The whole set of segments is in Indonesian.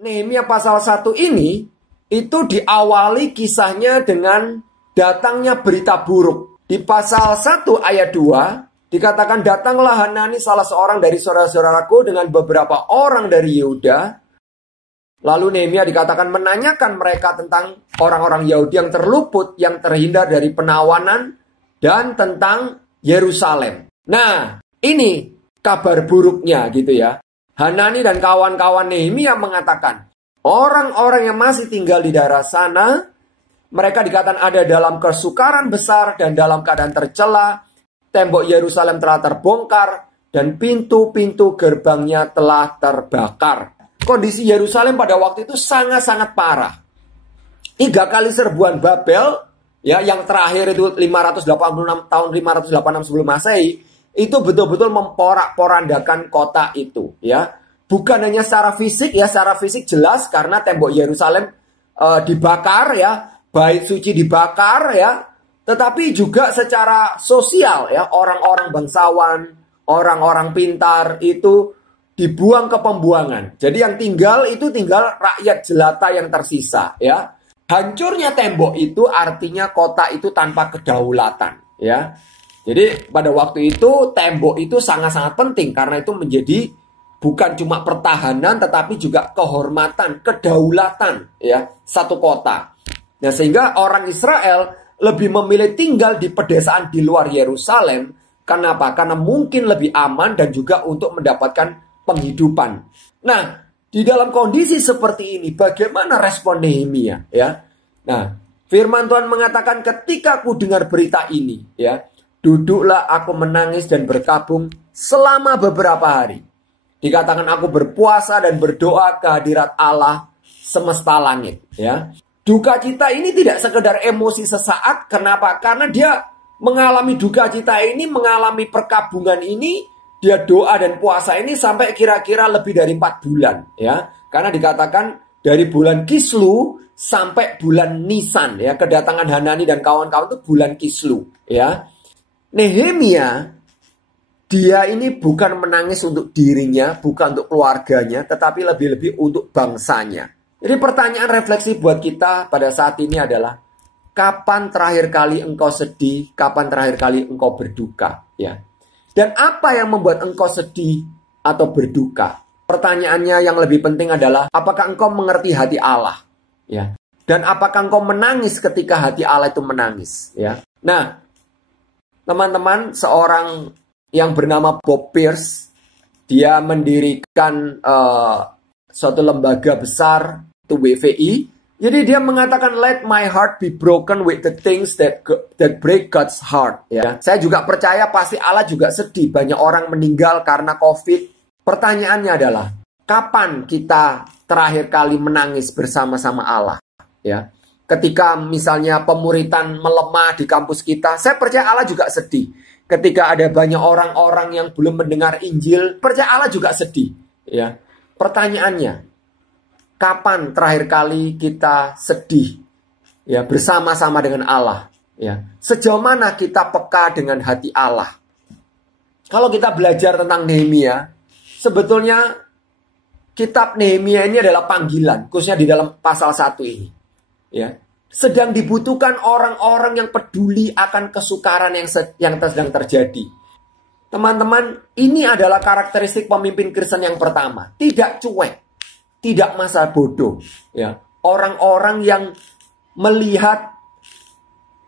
Nehemia pasal 1 ini itu diawali kisahnya dengan datangnya berita buruk. Di pasal 1 ayat 2 dikatakan, datanglah Hanani salah seorang dari saudara-saudaraku dengan beberapa orang dari Yehuda. Lalu Nehemia dikatakan menanyakan mereka tentang orang-orang Yahudi yang terluput, yang terhindar dari penawanan, dan tentang Yerusalem. Nah, ini kabar buruknya gitu ya. Hanani dan kawan-kawan Nehemia mengatakan, orang-orang yang masih tinggal di daerah sana, mereka dikatakan ada dalam kesukaran besar dan dalam keadaan tercela. Tembok Yerusalem telah terbongkar dan pintu-pintu gerbangnya telah terbakar. Kondisi Yerusalem pada waktu itu sangat-sangat parah. 3 kali serbuan Babel, ya, yang terakhir itu 586 tahun 586 sebelum Masehi, itu betul-betul memporak-porandakan kota itu, ya. Bukan hanya secara fisik, ya, secara fisik jelas karena tembok Yerusalem dibakar, ya, bait suci dibakar, ya, tetapi juga secara sosial, ya, orang-orang bangsawan, orang-orang pintar itu dibuang ke pembuangan. Jadi yang tinggal itu tinggal rakyat jelata yang tersisa, ya. Hancurnya tembok itu artinya kota itu tanpa kedaulatan, ya. Jadi pada waktu itu tembok itu sangat-sangat penting karena itu menjadi bukan cuma pertahanan tetapi juga kehormatan, kedaulatan, ya, satu kota. Nah, sehingga orang Israel lebih memilih tinggal di pedesaan di luar Yerusalem. Kenapa? Karena mungkin lebih aman dan juga untuk mendapatkan penghidupan. Nah, di dalam kondisi seperti ini bagaimana respon Nehemia, ya? Nah, firman Tuhan mengatakan ketika aku dengar berita ini, ya, duduklah aku menangis dan berkabung selama beberapa hari. Dikatakan aku berpuasa dan berdoa ke hadirat Allah semesta langit, ya. Duka cita ini tidak sekedar emosi sesaat. Kenapa? Karena dia mengalami duka cita ini, mengalami perkabungan ini, dia doa dan puasa ini sampai kira-kira lebih dari 4 bulan, ya. Karena dikatakan dari bulan Kislu sampai bulan Nisan, ya. Kedatangan Hanani dan kawan-kawan itu bulan Kislu, ya. Nehemia, dia ini bukan menangis untuk dirinya, bukan untuk keluarganya, tetapi lebih-lebih untuk bangsanya. Jadi pertanyaan refleksi buat kita pada saat ini adalah, kapan terakhir kali engkau sedih, kapan terakhir kali engkau berduka, ya. Dan apa yang membuat engkau sedih atau berduka? Pertanyaannya yang lebih penting adalah, apakah engkau mengerti hati Allah, ya? Dan apakah engkau menangis ketika hati Allah itu menangis, ya? Nah, teman-teman, seorang yang bernama Bob Pierce, dia mendirikan suatu lembaga besar, itu WVI. Jadi dia mengatakan, let my heart be broken with the things that break God's heart. Ya, saya juga percaya pasti Allah juga sedih. Banyak orang meninggal karena COVID. Pertanyaannya adalah, kapan kita terakhir kali menangis bersama-sama Allah? Ya, ketika misalnya pemuritan melemah di kampus kita, saya percaya Allah juga sedih. Ketika ada banyak orang-orang yang belum mendengar Injil, percaya Allah juga sedih. Ya, pertanyaannya, kapan terakhir kali kita sedih, ya, bersama-sama dengan Allah, ya? Sejauh mana kita peka dengan hati Allah? Kalau kita belajar tentang Nehemia, sebetulnya kitab Nehemia ini adalah panggilan, khususnya di dalam pasal 1 ini, ya. Sedang dibutuhkan orang-orang yang peduli akan kesukaran yang sedang terjadi. Teman-teman, ini adalah karakteristik pemimpin Kristen yang pertama, tidak cuek. Tidak masa bodoh, ya. Orang-orang yang melihat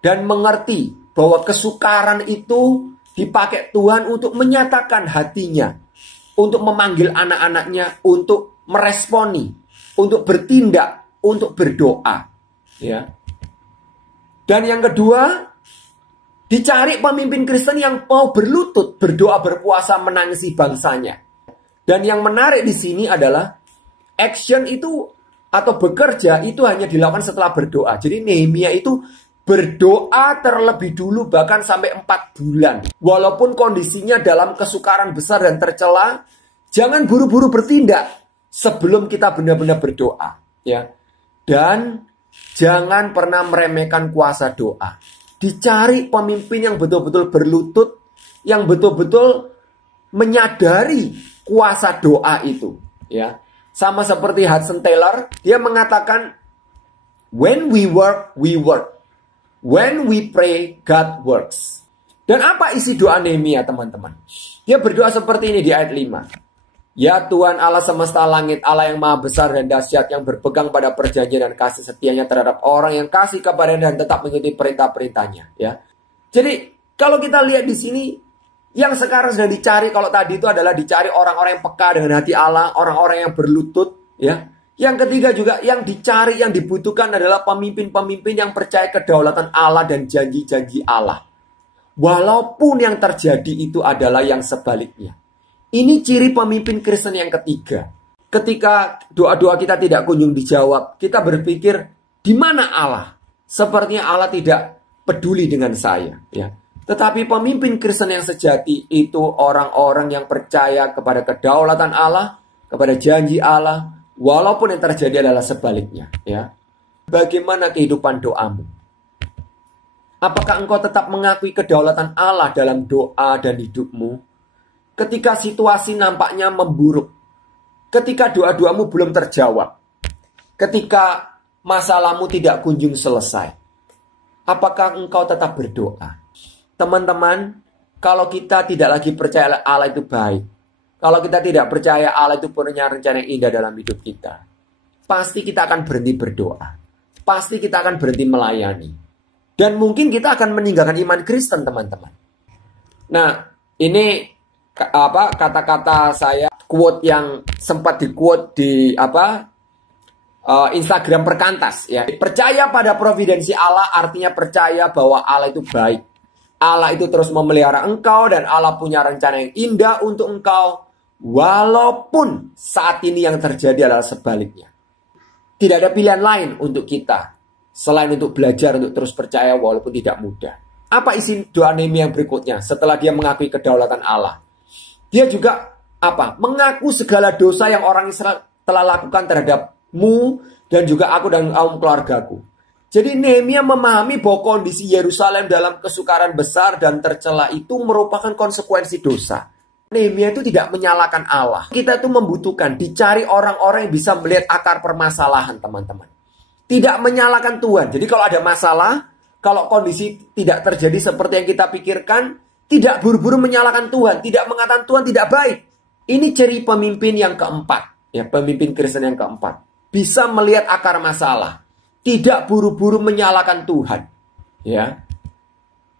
dan mengerti bahwa kesukaran itu dipakai Tuhan untuk menyatakan hatinya, untuk memanggil anak-anaknya, untuk meresponi, untuk bertindak, untuk berdoa, ya. Dan yang kedua, dicari pemimpin Kristen yang mau berlutut, berdoa, berpuasa, menangisi bangsanya. Dan yang menarik di sini adalah action itu atau bekerja itu hanya dilakukan setelah berdoa. Jadi Nehemia itu berdoa terlebih dulu bahkan sampai 4 bulan. Walaupun kondisinya dalam kesukaran besar dan tercela, jangan buru-buru bertindak sebelum kita benar-benar berdoa, ya. Dan jangan pernah meremehkan kuasa doa. Dicari pemimpin yang betul-betul berlutut, yang betul-betul menyadari kuasa doa itu, ya. Sama seperti Hudson Taylor, dia mengatakan, when we work, we work. When we pray, God works. Dan apa isi doa Nehemia, teman-teman? Dia berdoa seperti ini di ayat 5. Ya Tuhan Allah semesta langit, Allah yang maha besar dan dahsyat, yang berpegang pada perjanjian dan kasih setianya terhadap orang yang kasih kepadanya dan tetap mengikuti perintah-perintahnya. Ya. Jadi kalau kita lihat di sini, yang sekarang sedang dicari, kalau tadi itu adalah dicari orang-orang yang peka dengan hati Allah, orang-orang yang berlutut. Ya. Yang ketiga juga yang dicari, yang dibutuhkan adalah pemimpin-pemimpin yang percaya kedaulatan Allah dan janji-janji Allah. Walaupun yang terjadi itu adalah yang sebaliknya. Ini ciri pemimpin Kristen yang ketiga. Ketika doa-doa kita tidak kunjung dijawab, kita berpikir, di mana Allah? Sepertinya Allah tidak peduli dengan saya. Ya. Tetapi pemimpin Kristen yang sejati itu orang-orang yang percaya kepada kedaulatan Allah, kepada janji Allah, walaupun yang terjadi adalah sebaliknya. Ya. Bagaimana kehidupan doamu? Apakah engkau tetap mengakui kedaulatan Allah dalam doa dan hidupmu? Ketika situasi nampaknya memburuk, ketika doa-doamu belum terjawab, ketika masalahmu tidak kunjung selesai, apakah engkau tetap berdoa? Teman-teman, kalau kita tidak lagi percaya Allah itu baik, kalau kita tidak percaya Allah itu punya rencana yang indah dalam hidup kita, pasti kita akan berhenti berdoa, pasti kita akan berhenti melayani, dan mungkin kita akan meninggalkan iman Kristen, teman-teman. Nah, ini kata-kata saya, quote yang sempat di-quote di Instagram Perkantas, ya. Percaya pada providensi Allah artinya percaya bahwa Allah itu baik. Allah itu terus memelihara engkau dan Allah punya rencana yang indah untuk engkau, walaupun saat ini yang terjadi adalah sebaliknya. Tidak ada pilihan lain untuk kita selain untuk belajar untuk terus percaya walaupun tidak mudah. Apa isi doa Nehemia yang berikutnya setelah dia mengakui kedaulatan Allah? Dia juga mengaku segala dosa yang orang Israel telah lakukan terhadapmu dan juga aku dan kaum keluargaku. Jadi Nehemia memahami bahwa kondisi Yerusalem dalam kesukaran besar dan tercela itu merupakan konsekuensi dosa. Nehemia itu tidak menyalahkan Allah. Kita itu membutuhkan dicari orang-orang yang bisa melihat akar permasalahan, teman-teman. Tidak menyalahkan Tuhan. Jadi kalau ada masalah, kalau kondisi tidak terjadi seperti yang kita pikirkan, tidak buru-buru menyalahkan Tuhan, tidak mengatakan Tuhan tidak baik. Ini ciri pemimpin yang keempat, ya, pemimpin Kristen yang keempat. Bisa melihat akar masalah, tidak buru-buru menyalahkan Tuhan, ya.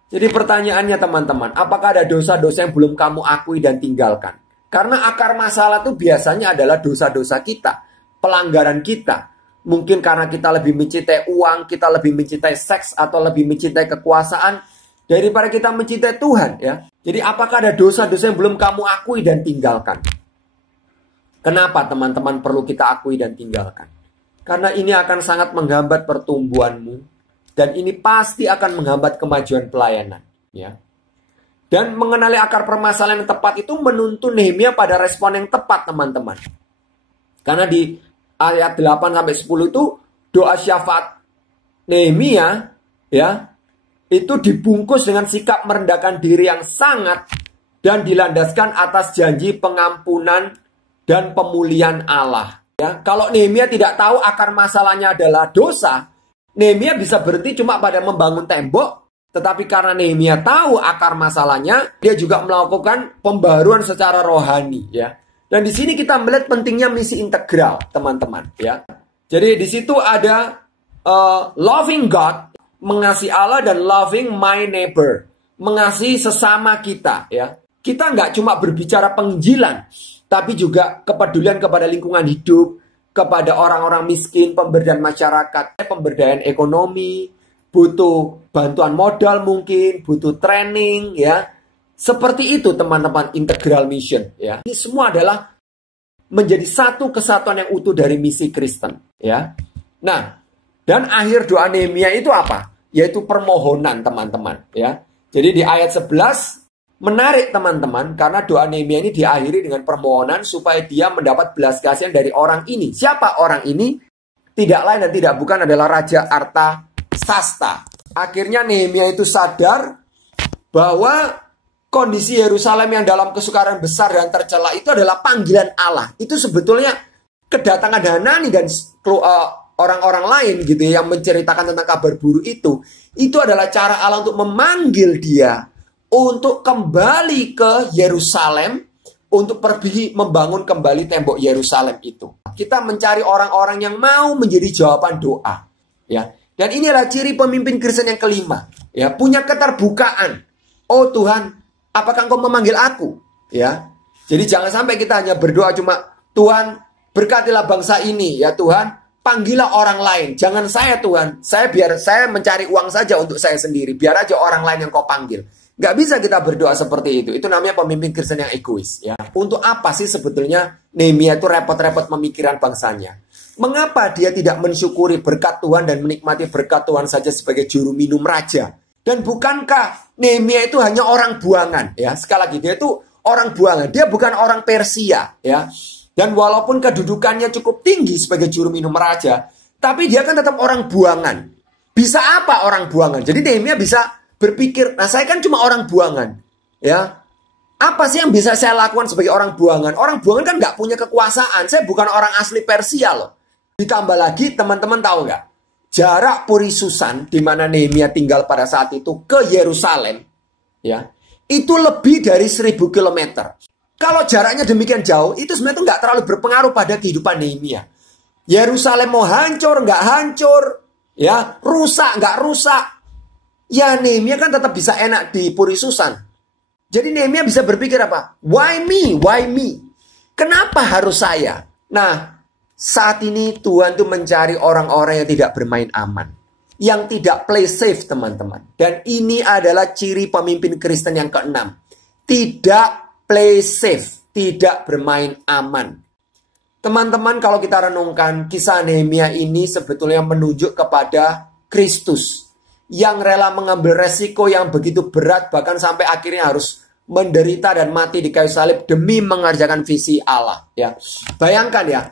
Jadi pertanyaannya, teman-teman, apakah ada dosa-dosa yang belum kamu akui dan tinggalkan? Karena akar masalah itu biasanya adalah dosa-dosa kita, pelanggaran kita. Mungkin karena kita lebih mencintai uang, kita lebih mencintai seks, atau lebih mencintai kekuasaan daripada kita mencintai Tuhan, ya. Jadi apakah ada dosa-dosa yang belum kamu akui dan tinggalkan? Kenapa teman-teman perlu kita akui dan tinggalkan? Karena ini akan sangat menghambat pertumbuhanmu dan ini pasti akan menghambat kemajuan pelayanan, ya. Dan mengenali akar permasalahan yang tepat itu menuntun Nehemia pada respon yang tepat, teman-teman. Karena di ayat 8-10 itu doa syafaat Nehemia, ya, itu dibungkus dengan sikap merendahkan diri yang sangat dan dilandaskan atas janji pengampunan dan pemulihan Allah. Ya, kalau Nehemia tidak tahu akar masalahnya adalah dosa, Nehemia bisa berhenti cuma pada membangun tembok. Tetapi karena Nehemia tahu akar masalahnya, dia juga melakukan pembaruan secara rohani. Ya. Dan di sini kita melihat pentingnya misi integral, teman-teman. Ya. Jadi di situ ada loving God, mengasihi Allah, dan loving my neighbor, mengasihi sesama kita, ya. Kita nggak cuma berbicara penginjilan, tapi juga kepedulian kepada lingkungan hidup, kepada orang-orang miskin, pemberdayaan masyarakat, pemberdayaan ekonomi, butuh bantuan modal mungkin, butuh training, ya. Seperti itu, teman-teman, integral mission, ya. Ini semua adalah menjadi satu kesatuan yang utuh dari misi Kristen, ya. Nah, dan akhir doa Nehemia itu apa? Yaitu permohonan, teman-teman, ya. Jadi di ayat 11 menarik, teman-teman, karena doa Nehemia ini diakhiri dengan permohonan supaya dia mendapat belas kasihan dari orang ini. Siapa orang ini? Tidak lain dan tidak bukan adalah Raja Artasasta. Akhirnya Nehemia itu sadar bahwa kondisi Yerusalem yang dalam kesukaran besar dan tercela itu adalah panggilan Allah. Itu sebetulnya kedatangan Hanani dan orang-orang lain gitu yang menceritakan tentang kabar buruk itu adalah cara Allah untuk memanggil dia untuk kembali ke Yerusalem, untuk pergi membangun kembali tembok Yerusalem itu. Kita mencari orang-orang yang mau menjadi jawaban doa, ya. Dan inilah ciri pemimpin Kristen yang kelima, ya, punya keterbukaan. Oh Tuhan, apakah Engkau memanggil aku? Ya. Jadi jangan sampai kita hanya berdoa cuma Tuhan berkatilah bangsa ini, ya Tuhan, panggillah orang lain. Jangan saya Tuhan, biar saya mencari uang saja untuk saya sendiri. Biar aja orang lain yang Kau panggil. Gak bisa kita berdoa seperti itu. Itu namanya pemimpin Kristen yang egois, ya. Untuk apa sih sebetulnya Nehemia itu repot-repot memikirkan bangsanya? Mengapa dia tidak mensyukuri berkat Tuhan dan menikmati berkat Tuhan saja sebagai juru minum raja? Dan bukankah Nehemia itu hanya orang buangan, ya? Sekali lagi, dia itu orang buangan. Dia bukan orang Persia, ya. Dan walaupun kedudukannya cukup tinggi sebagai juru minum raja, tapi dia kan tetap orang buangan. Bisa apa orang buangan? Jadi Nehemia bisa berpikir, nah saya kan cuma orang buangan, ya. Apa sih yang bisa saya lakukan sebagai orang buangan? Orang buangan kan nggak punya kekuasaan. Saya bukan orang asli Persia loh. Ditambah lagi, teman-teman tahu nggak? Jarak Puri Susan, di mana Nehemia tinggal pada saat itu, ke Yerusalem, ya, itu lebih dari 1000 kilometer. Kalau jaraknya demikian jauh, itu sebenarnya nggak terlalu berpengaruh pada kehidupan Nehemia. Yerusalem mau hancur, nggak hancur, ya, rusak, nggak rusak. Ya Nehemia kan tetap bisa enak di Puri Susan. Jadi Nehemia bisa berpikir apa? Why me? Why me? Kenapa harus saya? Nah, saat ini Tuhan tuh mencari orang-orang yang tidak bermain aman. Yang tidak play safe, teman-teman. Dan ini adalah ciri pemimpin Kristen yang keenam. Tidak play safe. Tidak bermain aman. Teman-teman, kalau kita renungkan, kisah Nehemia ini sebetulnya menunjuk kepada Kristus. Yang rela mengambil resiko yang begitu berat, bahkan sampai akhirnya harus menderita dan mati di kayu salib demi mengerjakan visi Allah, ya. Bayangkan ya,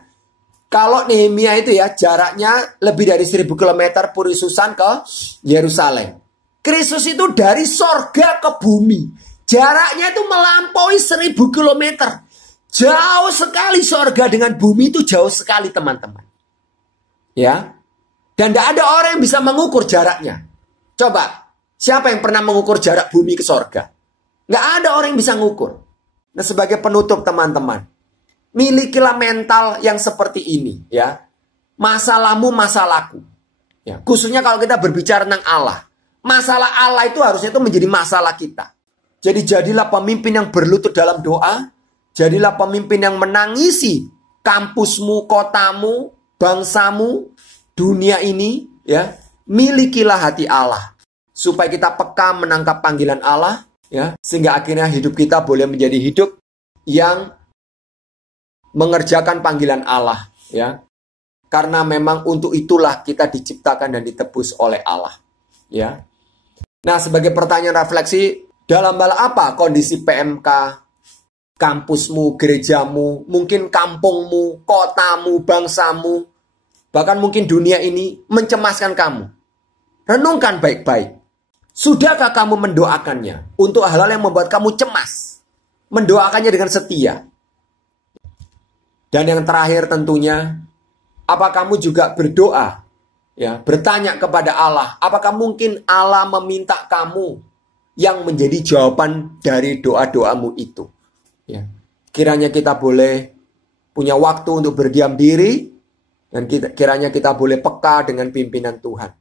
kalau Nehemia itu ya jaraknya lebih dari 1000 km Puri Susan ke Yerusalem. Kristus itu dari sorga ke bumi. Jaraknya itu melampaui 1000 km. Jauh sekali sorga dengan bumi itu jauh sekali, teman-teman. Ya. Dan tidak ada orang yang bisa mengukur jaraknya. Coba, siapa yang pernah mengukur jarak bumi ke sorga? Nggak ada orang yang bisa mengukur. Nah, sebagai penutup, teman-teman, milikilah mental yang seperti ini, ya. Masalahmu, masalahku. Ya, khususnya kalau kita berbicara tentang Allah. Masalah Allah itu harusnya itu menjadi masalah kita. Jadi jadilah pemimpin yang berlutut dalam doa. Jadilah pemimpin yang menangisi kampusmu, kotamu, bangsamu, dunia ini, ya. Milikilah hati Allah. Supaya kita peka menangkap panggilan Allah, ya, sehingga akhirnya hidup kita boleh menjadi hidup yang mengerjakan panggilan Allah, ya. Karena memang untuk itulah kita diciptakan dan ditebus oleh Allah, ya. Nah, sebagai pertanyaan refleksi, dalam hal apa kondisi PMK, kampusmu, gerejamu, mungkin kampungmu, kotamu, bangsamu, bahkan mungkin dunia ini mencemaskan kamu? Renungkan baik-baik. Sudahkah kamu mendoakannya untuk hal-hal yang membuat kamu cemas? Mendoakannya dengan setia. Dan yang terakhir tentunya, apa kamu juga berdoa, ya, bertanya kepada Allah, apakah mungkin Allah meminta kamu yang menjadi jawaban dari doa-doamu itu? Ya. Kiranya kita boleh punya waktu untuk berdiam diri, dan kiranya kita boleh peka dengan pimpinan Tuhan.